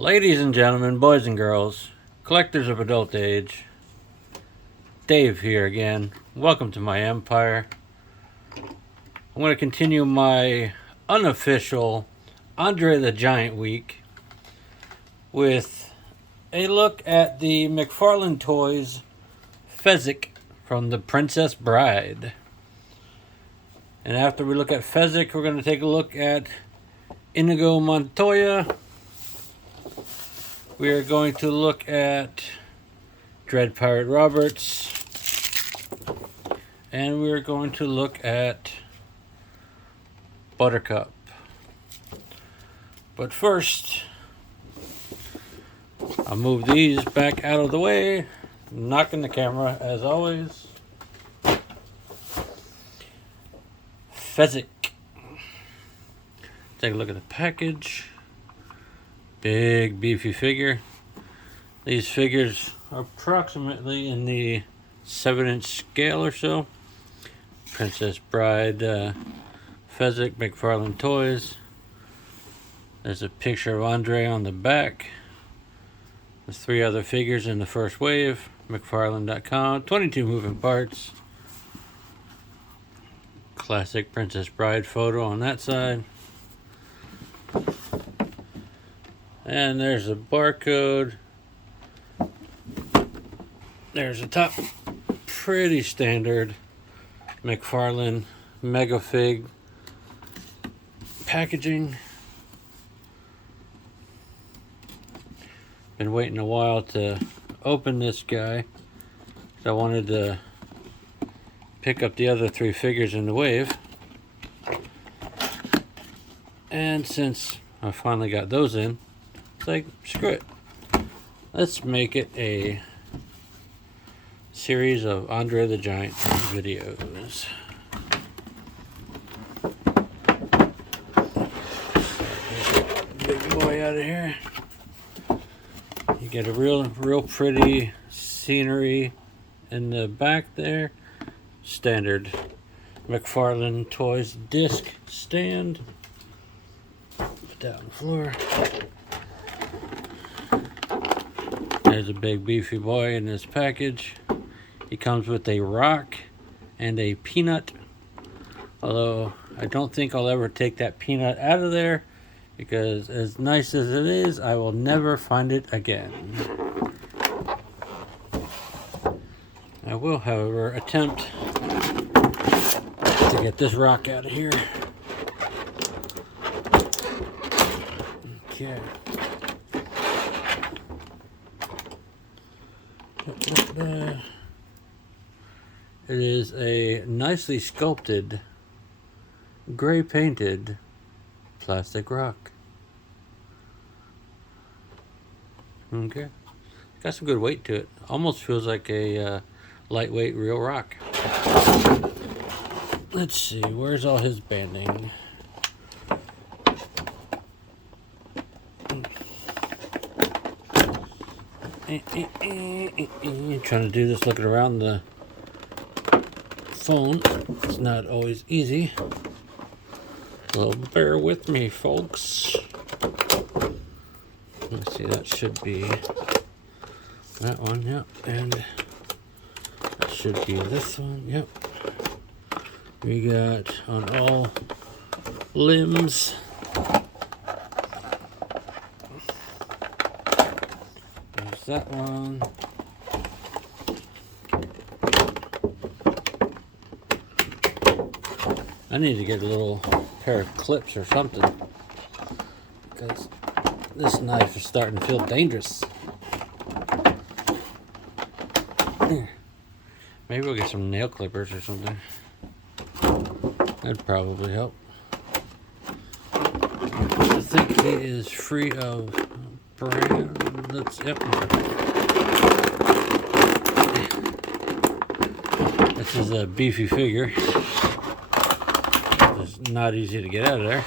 Ladies and gentlemen, boys and girls, collectors of adult age, Dave here again. Welcome to my empire. I'm going to continue my unofficial Andre the Giant week with a look at the McFarlane Toys Fezzik from The Princess Bride. And after we look at Fezzik, we're going to take a look at Inigo Montoya. We are going to look at Dread Pirate Roberts. And we're going to look at Buttercup. But first, I'll move these back out of the way, knocking the camera as always. Fezzik. Take a look at the package. Big beefy figure. These figures are approximately in the 7-inch scale or so. Princess Bride, Fezzik, McFarlane Toys. There's a picture of Andre on the back. There's 3 other figures in the first wave. McFarlane.com. 22 moving parts. Classic Princess Bride photo on that side. And there's a barcode. There's a top. Pretty standard McFarlane Mega Fig packaging. Been waiting a while to open this guy. I wanted to pick up the other 3 figures in the wave. And since I finally got those in, it's like, screw it. Let's make it a series of Andre the Giant videos. Big boy out of here. You get a real pretty scenery in the back there. Standard McFarlane Toys disc stand. Put that on the floor. There's a big beefy boy in this package. He comes with a rock and a peanut. Although I don't think I'll ever take that peanut out of there, because as nice as it is, I will never find it again. I will, however, attempt to get this rock out of here. Okay. It is a nicely sculpted, gray painted plastic rock. Okay. Got some good weight to it. Almost feels like a lightweight real rock. Let's see, where's all his banding? Trying to do this looking around the phone. It's not always easy. Well, bear with me, folks. Let's see, that should be that one, yep. And that should be this one, yep. We got on all limbs. There's that one. I need to get a little pair of clips or something, because this knife is starting to feel dangerous. Maybe we'll get some nail clippers or something. That'd probably help. I think he is free of brand. Yep. This is a beefy figure. It's not easy to get out of there.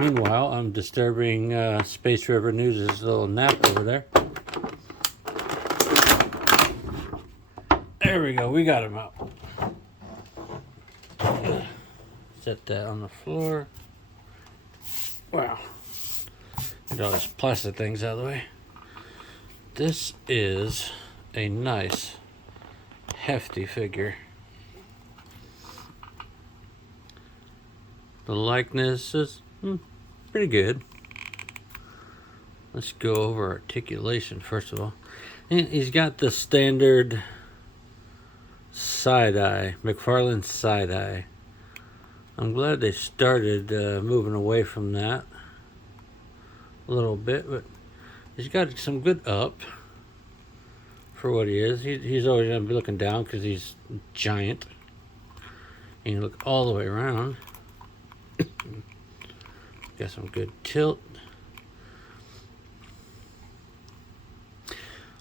Meanwhile, I'm disturbing Space River News' little nap over there. There we go, we got him out. Set that on the floor. Wow. Get all these plastic things out of the way. This is a nice, hefty figure. The likeness is pretty good. Let's go over articulation first of all. And he's got the standard side-eye, McFarlane side-eye. I'm glad they started moving away from that a little bit, but he's got some good up for what he is. He's always going to be looking down because he's giant. And you look all the way around. Got some good tilt.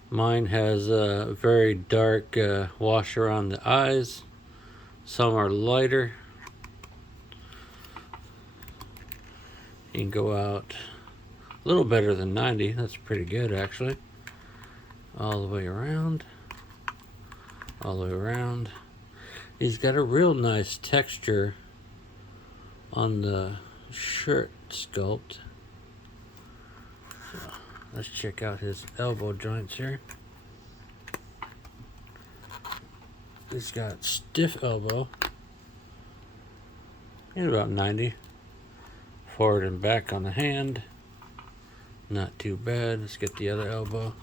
Mine has a very dark wash around the eyes. Some are lighter. You can go out a little better than 90. That's pretty good, actually. All the way around. All the way around. He's got a real nice texture on the shirt sculpt. So let's check out his elbow joints here. He's got stiff elbow. He's about 90. Forward and back on the hand. Not too bad. Let's get the other elbow.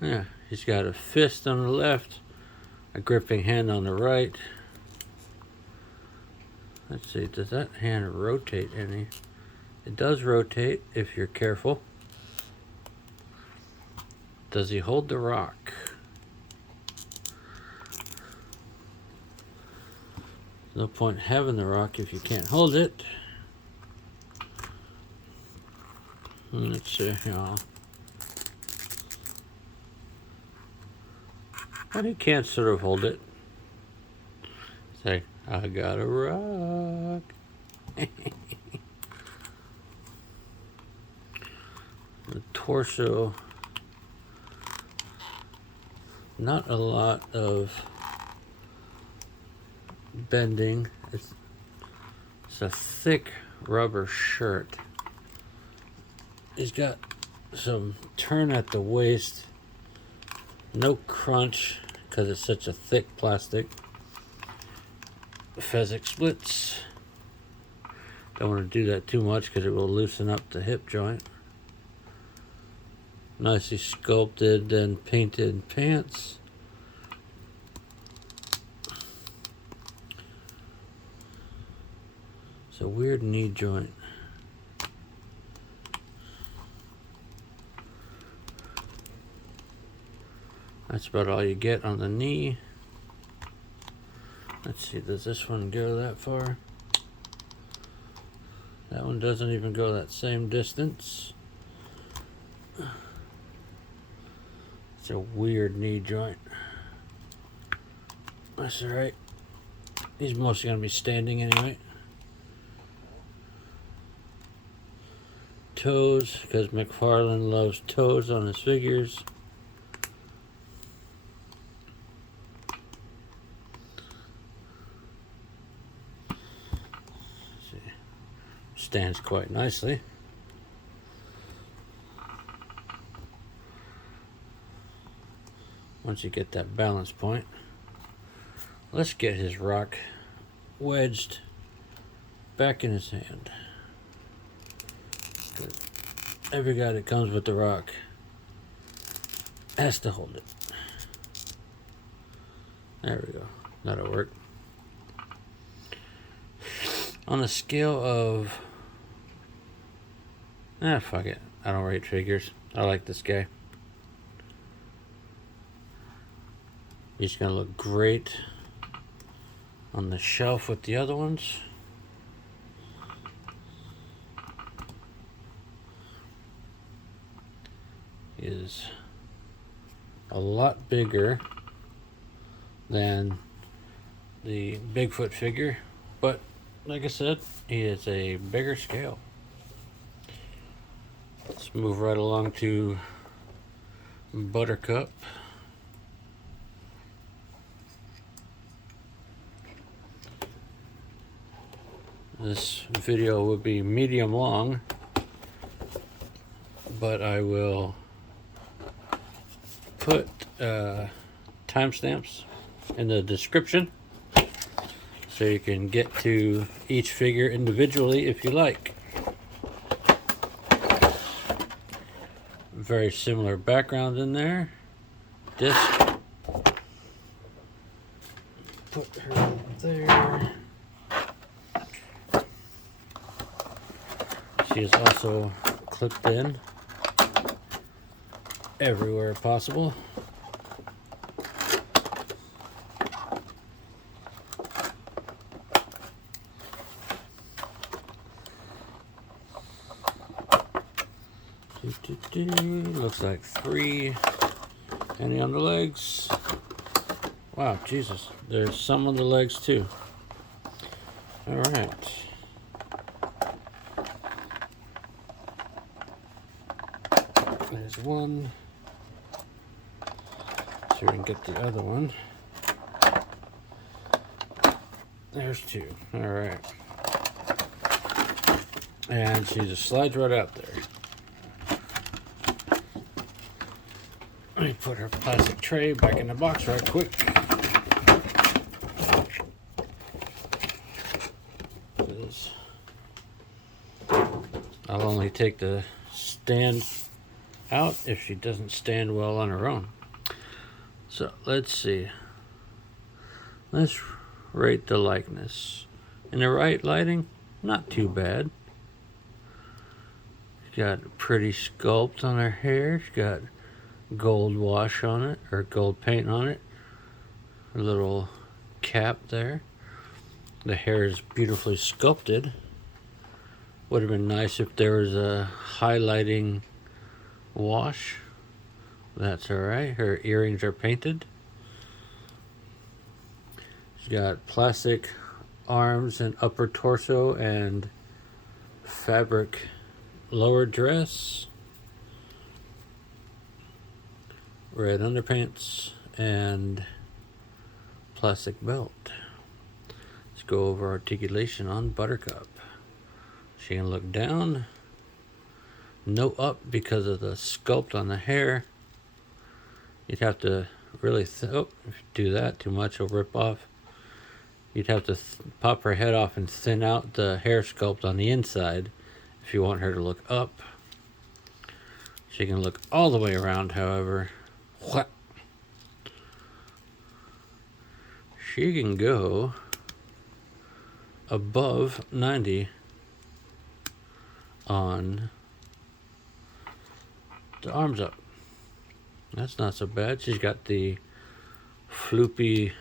Yeah, he's got a fist on the left, a gripping hand on the right. Let's see, does that hand rotate any? It does rotate if you're careful. Does he hold the rock? No point having the rock if you can't hold it. Let's see, well, he can sort of hold it. Say, I got a rock. The torso, not a lot of bending. It's a thick rubber shirt. He's got some turn at the waist. No crunch because it's such a thick plastic. Fezzik splits. Don't want to do that too much because it will loosen up the hip joint. Nicely sculpted and painted pants. It's a weird knee joint. That's about all you get on the knee. Let's see, does this one go that far? That one doesn't even go that same distance. It's a weird knee joint. That's alright. He's mostly going to be standing anyway. Toes, because McFarlane loves toes on his figures. Stands quite nicely. Once you get that balance point, let's get his rock wedged back in his hand. Good. Every guy that comes with the rock has to hold it. There we go. That'll work. On a scale of fuck it. I don't rate figures. I like this guy. He's gonna look great on the shelf with the other ones. He is a lot bigger than the Bigfoot figure, but like I said, he is a bigger scale. Let's move right along to Buttercup. This video will be medium long, but I will put timestamps in the description so you can get to each figure individually if you like. Very similar background in there. Disc. Put her there. She is also clipped in everywhere possible. Looks like 3. Any on the legs? Wow, Jesus. There's some on the legs too. Alright. There's one. So we can get the other one. There's 2. Alright. And she just slides right out there. Let me put her plastic tray back in the box right quick. I'll only take the stand out if she doesn't stand well on her own. So let's see. Let's rate the likeness. In the right lighting, not too bad. She's got a pretty sculpt on her hair. She's got gold wash on it, or gold paint on it. A little cap there. The hair is beautifully sculpted. Would have been nice if there was a highlighting wash. That's alright. Her earrings are painted. She's got plastic arms and upper torso and fabric lower dress. Red underpants and plastic belt. Let's go over articulation on Buttercup. She can look down, no up because of the sculpt on the hair. You'd have to really, if you do that too much, it'll rip off. You'd have to pop her head off and thin out the hair sculpt on the inside if you want her to look up. She can look all the way around, however. What? She can go above 90 on the arms up. That's not so bad. She's got the floopy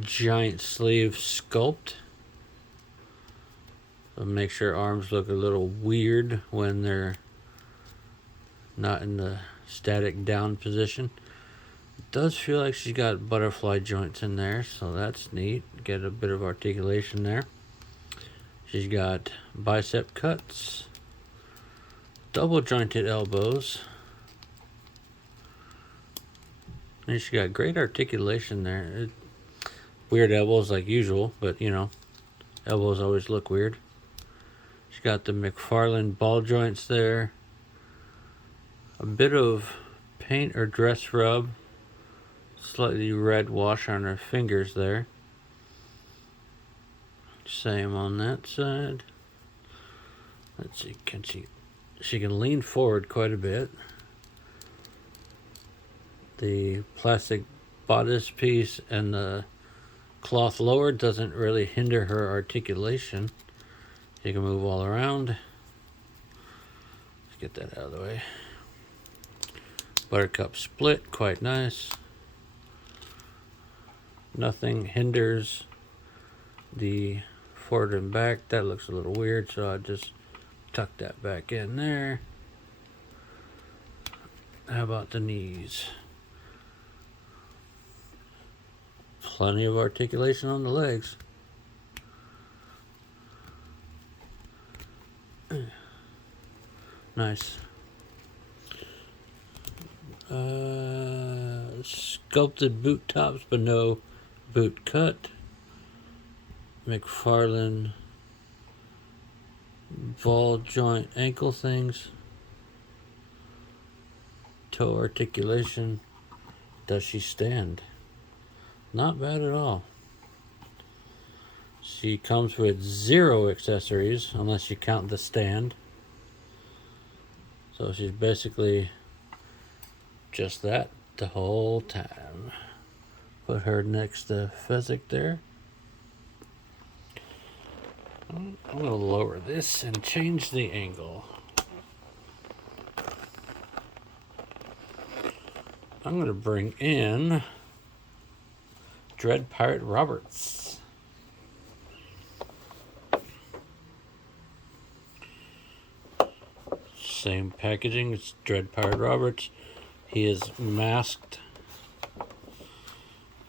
giant sleeve sculpt. So make sure arms look a little weird when they're not in the static down position. It does feel like she's got butterfly joints in there, so that's neat. Get a bit of articulation there. She's got bicep cuts, double jointed elbows, and she got great articulation there. Weird elbows like usual, but you know, elbows always look weird. She's got the McFarlane ball joints there. A bit of paint or dress rub. Slightly red wash on her fingers there. Same on that side. Let's see, can she can lean forward quite a bit. The plastic bodice piece and the cloth lower doesn't really hinder her articulation. She can move all around. Let's get that out of the way. Buttercup split, quite nice. Nothing hinders the forward and back. That looks a little weird, so I just tuck that back in there. How about the knees? Plenty of articulation on the legs. Nice. Sculpted boot tops, but no boot cut. McFarlane ball joint ankle things. Toe articulation. Does she stand? Not bad at all. She comes with 0 accessories, unless you count the stand. So she's basically just that the whole time. Put her next to Fezzik there. I'm going to lower this and change the angle. I'm going to bring in Dread Pirate Roberts. Same packaging, it's Dread Pirate Roberts. He is masked,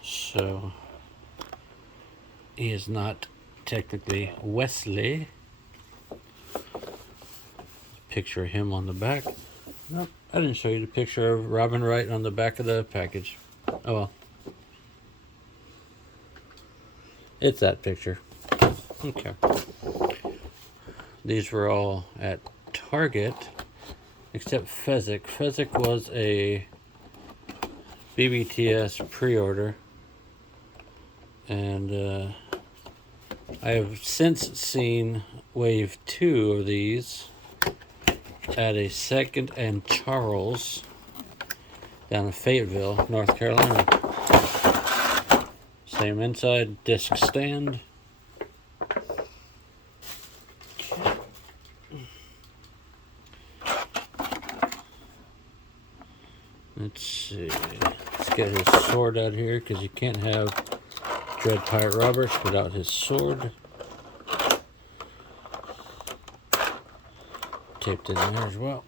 so he is not technically Wesley. Picture of him on the back. Nope, I didn't show you the picture of Robin Wright on the back of the package. Oh well. It's that picture. Okay. These were all at Target, except Fezzik. Fezzik was a BBTS pre-order, and I have since seen wave 2 of these at a Second and Charles down in Fayetteville, North Carolina. Same inside, disc stand. Let's see. Let's get his sword out here, because you can't have Dread Pirate Roberts without his sword. Taped in there as well.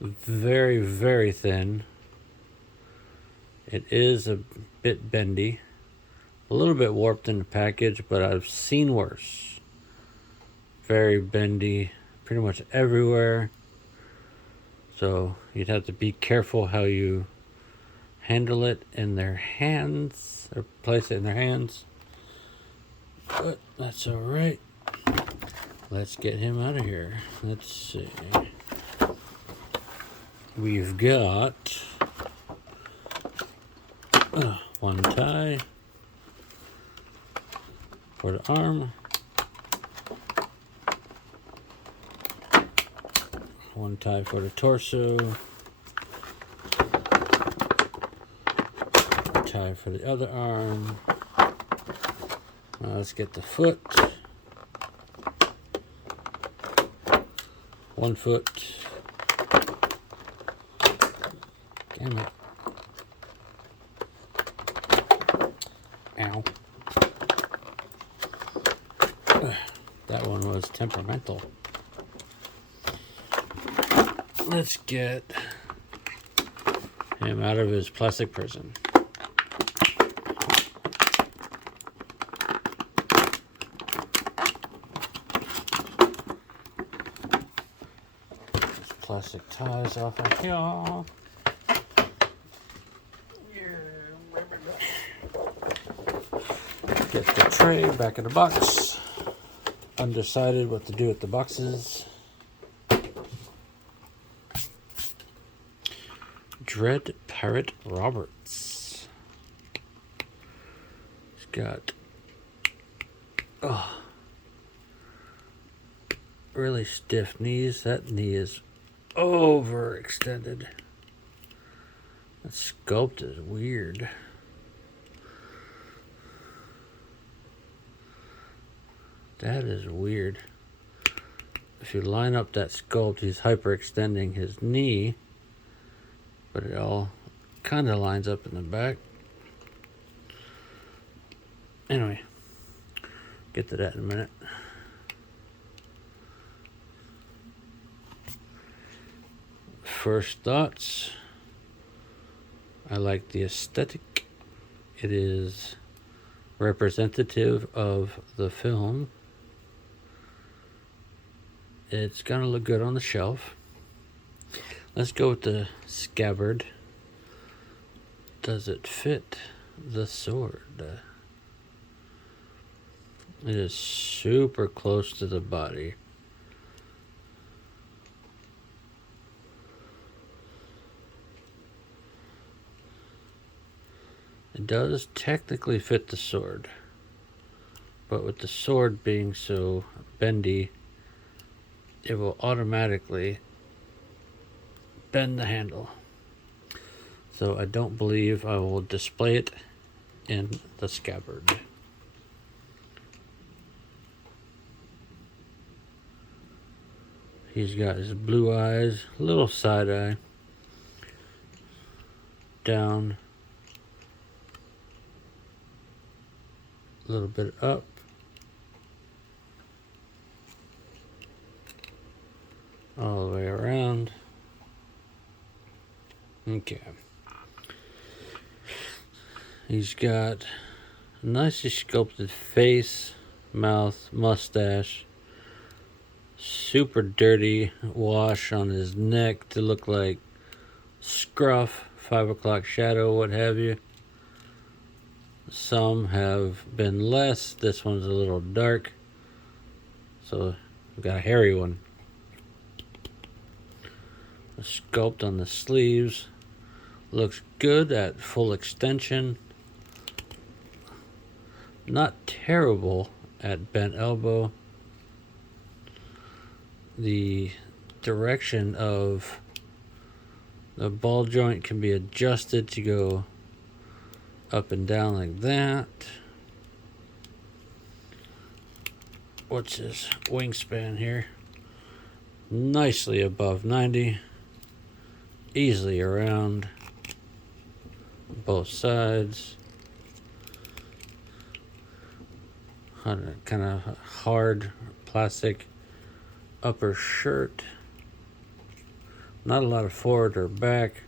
Very, very thin. It is a bit bendy. A little bit warped in the package, but I've seen worse. Very bendy, pretty much everywhere. So you'd have to be careful how you handle it in their hands, or place it in their hands. But that's alright. Let's get him out of here. Let's see. We've got one tie for the arm, one tie for the torso, a tie for the other arm. Now let's get the foot. One foot. Damn it. Ow. That one was temperamental. Let's get him out of his plastic prison. Plastic ties off of here. Get the tray back in the box. Undecided what to do with the boxes. Dread Pirate Roberts. He's got really stiff knees. That knee is overextended. That sculpt is weird. That is weird. If you line up that sculpt, he's hyperextending his knee, but it all kind of lines up in the back. Anyway, get to that in a minute. First thoughts. I like the aesthetic. It is representative of the film. It's gonna look good on the shelf. Let's go with the scabbard. Does it fit the sword? It is super close to the body. It does technically fit the sword, but with the sword being so bendy, it will automatically bend the handle. So I don't believe I will display it in the scabbard. He's got his blue eyes, little side eye, down, a little bit up, all the way around. Okay. He's got a nicely sculpted face, mouth, mustache, super dirty wash on his neck to look like scruff, 5 o'clock shadow, what have you. Some have been less. This one's a little dark, so we've got a hairy one. The sculpt on the sleeves looks good at full extension. Not terrible at bent elbow. The direction of the ball joint can be adjusted to go up and down like that. What's his wingspan here? Nicely above 90. Easily around both sides. Kind of hard plastic upper shirt. Not a lot of forward or back,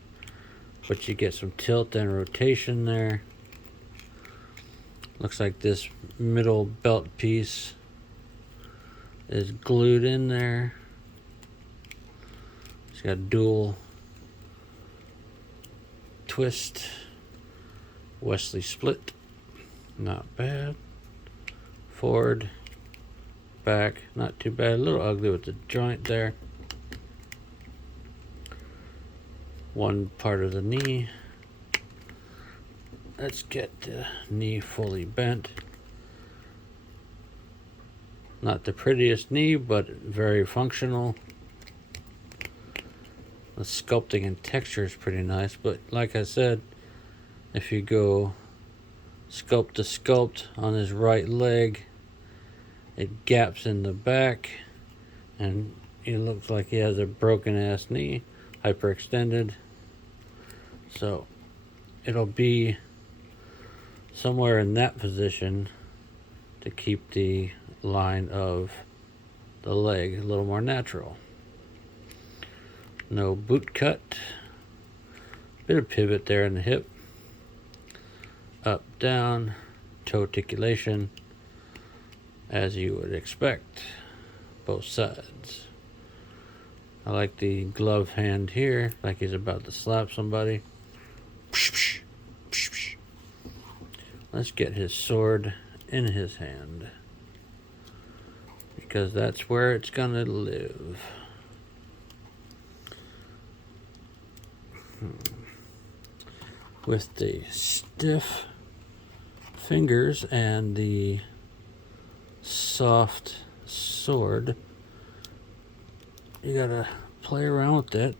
but you get some tilt and rotation there. Looks like this middle belt piece is glued in there. It's got dual twist, Wesley split, not bad. Forward, back, not too bad. A little ugly with the joint there. One part of the knee. Let's get the knee fully bent. Not the prettiest knee, but very functional. The sculpting and texture is pretty nice, but like I said, if you go sculpt to sculpt on his right leg, it gaps in the back, and it looks like he has a broken ass knee, hyperextended. So it'll be somewhere in that position to keep the line of the leg a little more natural. No boot cut. Bit of pivot there in the hip. Up, down, toe articulation, as you would expect, both sides. I like the glove hand here, like he's about to slap somebody. Let's get his sword in his hand, because that's where it's gonna live. With the stiff fingers and the soft sword, you gotta play around with it.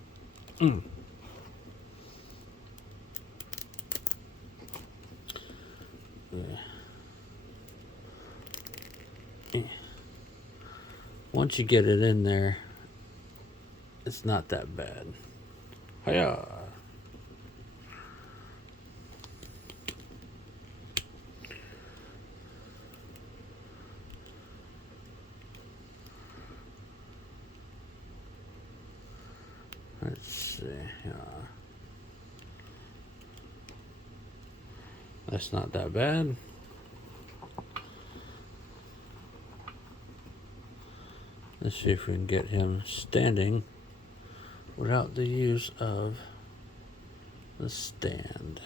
Once you get it in there, it's not that bad. Hiya! Let's see. That's not that bad. Let's see if we can get him standing without the use of the stand.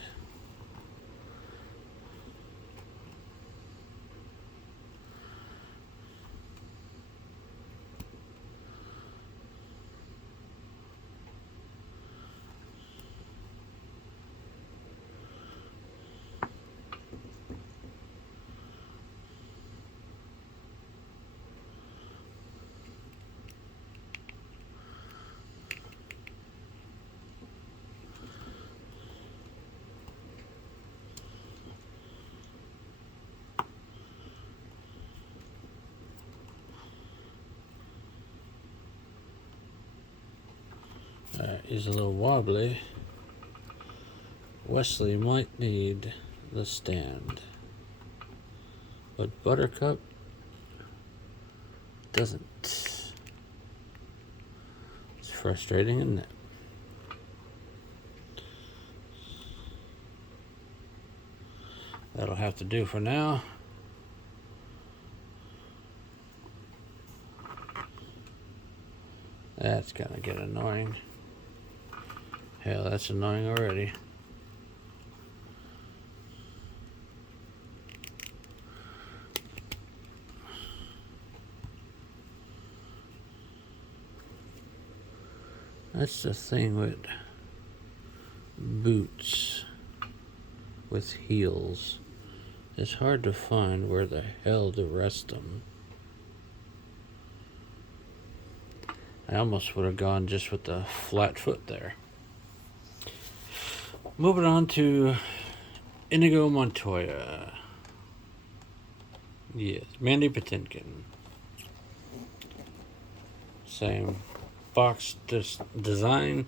He's a little wobbly. Wesley might need the stand, but Buttercup doesn't. It's frustrating, isn't it? That'll have to do for now. That's gonna get annoying. Hell, that's annoying already. That's the thing with boots with heels. It's hard to find where the hell to rest them. I almost would have gone just with the flat foot there. Moving on to Inigo Montoya. Yes, Mandy Patinkin. Same box design.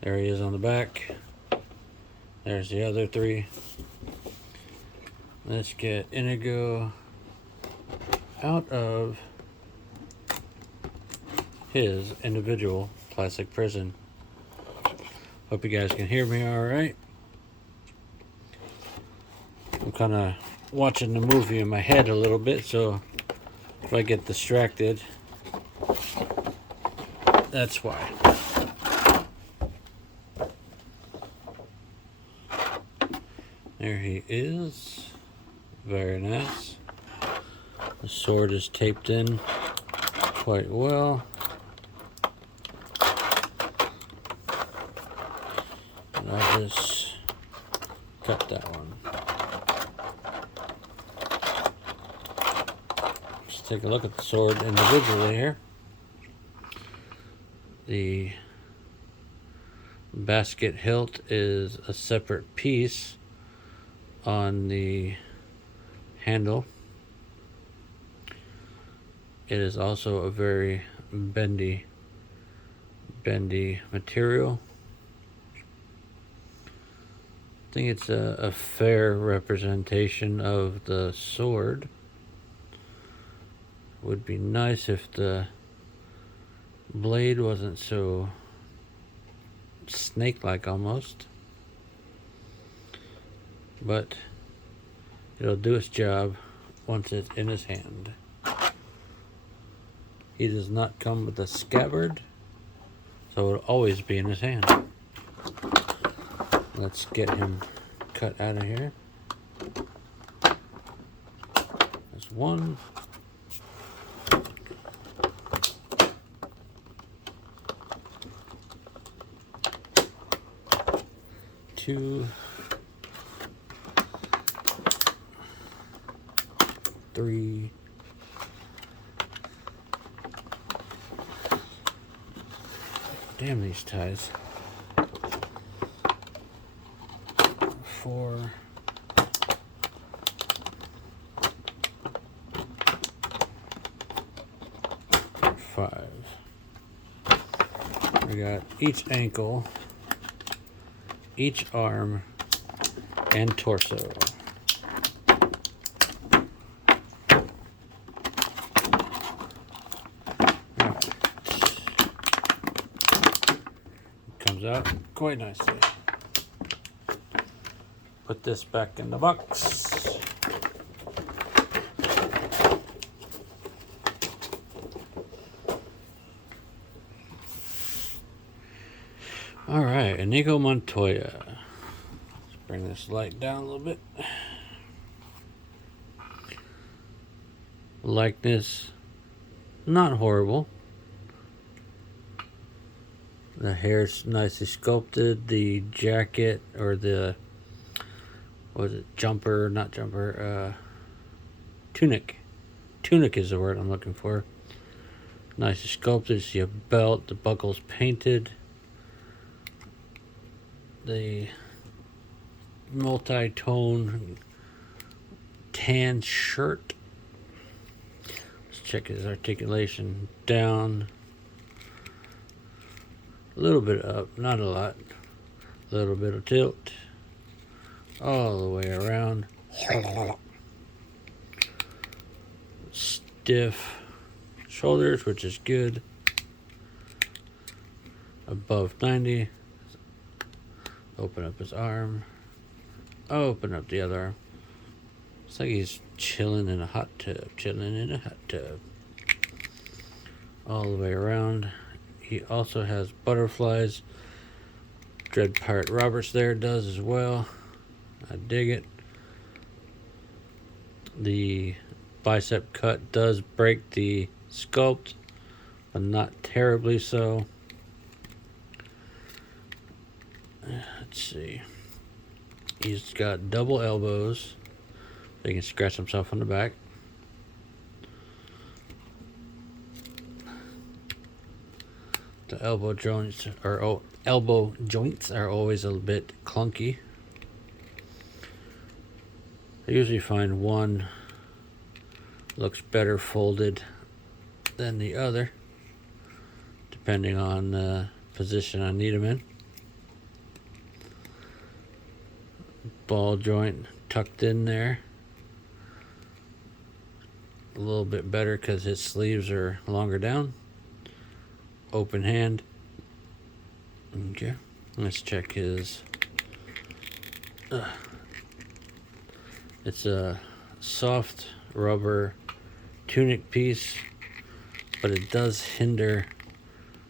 There he is on the back. There's the other three. Let's get Inigo out of his individual plastic prison. Hope you guys can hear me all right. I'm kind of watching the movie in my head a little bit, so if I get distracted, that's why. There he is. Very nice. The sword is taped in quite well. And I'll just cut that one. Let's take a look at the sword individually here. The basket hilt is a separate piece on the handle. It is also a very bendy material. I think it's a fair representation of the sword. Would be nice if the blade wasn't so snake-like almost, but it'll do its job once it's in his hand. He does not come with a scabbard, so it'll always be in his hand. Let's get him cut out of here. There's one. Two. Three. Damn these ties. 4. 5. We got each ankle, each arm, and torso. Comes out quite nicely. Put this back in the box. All right, Inigo Montoya. Let's bring this light down a little bit. Likeness, not horrible. The hair's nicely sculpted. The jacket, or the, what was it, jumper, not jumper, tunic. Tunic is the word I'm looking for. Nicely sculpted. See a belt, the buckle's painted. The multi-tone tan shirt. Let's check his articulation. Down, A little bit up, not a lot. A little bit of tilt. All the way around. Stiff shoulders, which is good. Above 90. Open up his arm. Open up the other arm. It's like he's chilling in a hot tub. Chilling in a hot tub. All the way around. He also has butterflies. Dread Pirate Roberts there does as well. I dig it. The bicep cut does break the sculpt, but not terribly so. Let's see. He's got double elbows, so he can scratch himself on the back. The elbow joints are always a bit clunky. I usually find one looks better folded than the other, depending on the position I need them in. Ball joint tucked in there. A little bit better because his sleeves are longer down. Open hand. Okay, let's check his. It's a soft rubber tunic piece, but it does hinder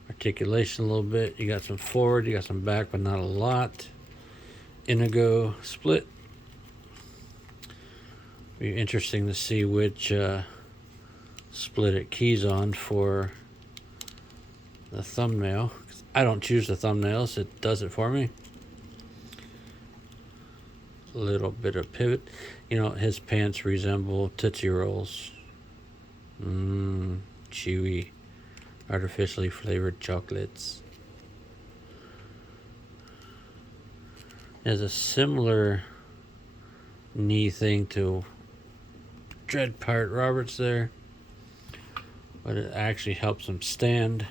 articulation a little bit. You got some forward, you got some back, but not a lot. Inigo split. Be interesting to see which split it keys on for the thumbnail. I don't choose the thumbnails, it does it for me. A little bit of pivot. You know, his pants resemble Tootsie Rolls. Chewy, artificially flavored chocolates. Has a similar knee thing to Dread Pirate Roberts there, but it actually helps him stand.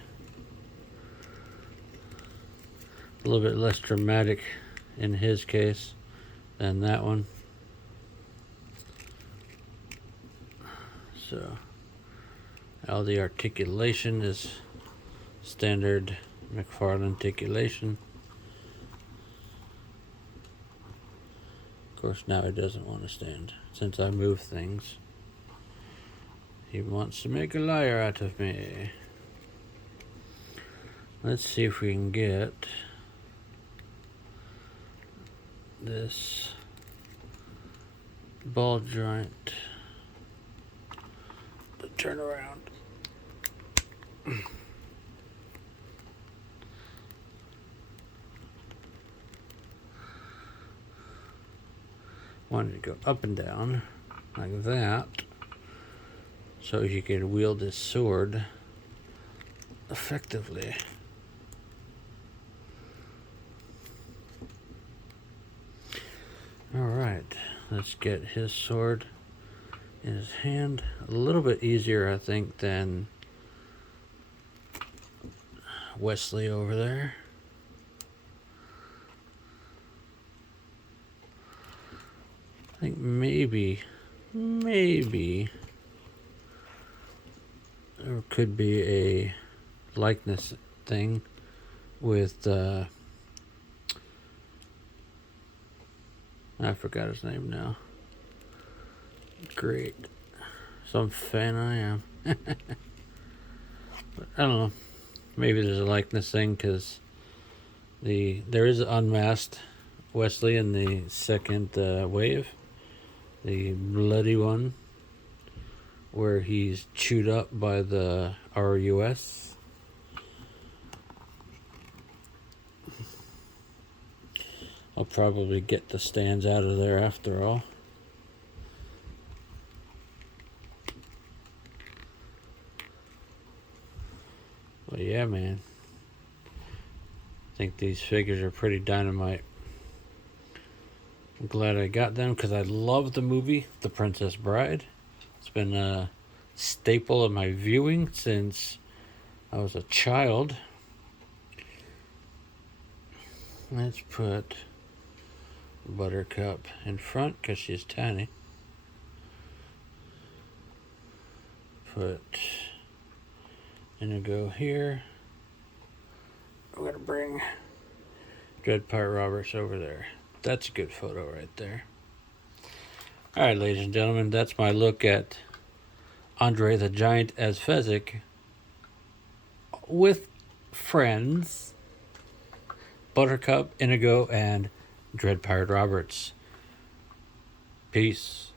A little bit less dramatic in his case than that one. So all the articulation is standard McFarlane articulation. Of course, now he doesn't want to stand since I move things. He wants to make a liar out of me. Let's see if we can get this ball joint to turn around. Wanted to go up and down like that so you can wield this sword effectively. Alright, let's get his sword in his hand. A little bit easier, I think, than Wesley over there. I think maybe there could be a likeness thing with I forgot his name now. Great. Some fan I am. But I don't know. Maybe there's a likeness thing because there is an unmasked Wesley in the second wave. The bloody one where he's chewed up by the RUS. I'll probably get the stands out of there after all. But yeah, man. I think these figures are pretty dynamite. I'm glad I got them because I love the movie The Princess Bride. It's been a staple of my viewing since I was a child. Let's put Buttercup in front because she's tiny. Put Inigo here. I'm going to bring Dread Pirate Roberts over there. That's a good photo right there. Alright, ladies and gentlemen, that's my look at Andre the Giant as Fezzik with friends Buttercup, Inigo, and Dread Pirate Roberts. Peace.